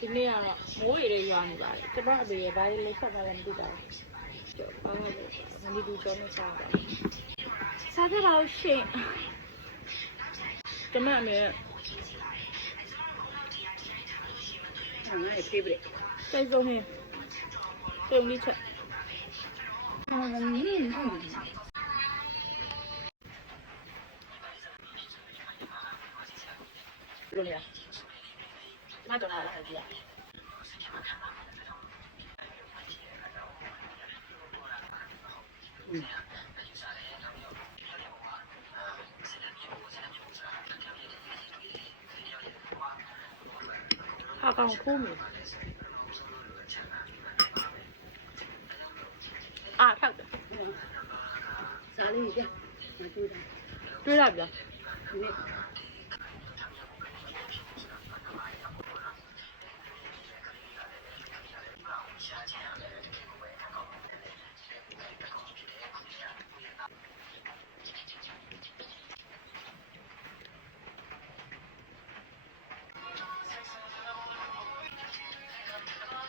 ဒီနေ့ကတော့မိုးရည်ရွာနေပါတယ်ကျမအမေရဲ့ဘာလို့လဲဆက်ပါလဲမသိပါဘူးကျော်ပါလို့မနီတူကျော်နဲ့စားပါတယ်စားကြပါဦးရှင်ကျမအမေငါ့ရဲ့ favorite စိတ်ဆုံးဟင်းပြုံးလေးချက်လို့ရမတော်လာလားဒီကဟာကောင်ခိုးမယ်အားထောက်တယ်စားလေးကြည့်တွေ့ရပြီ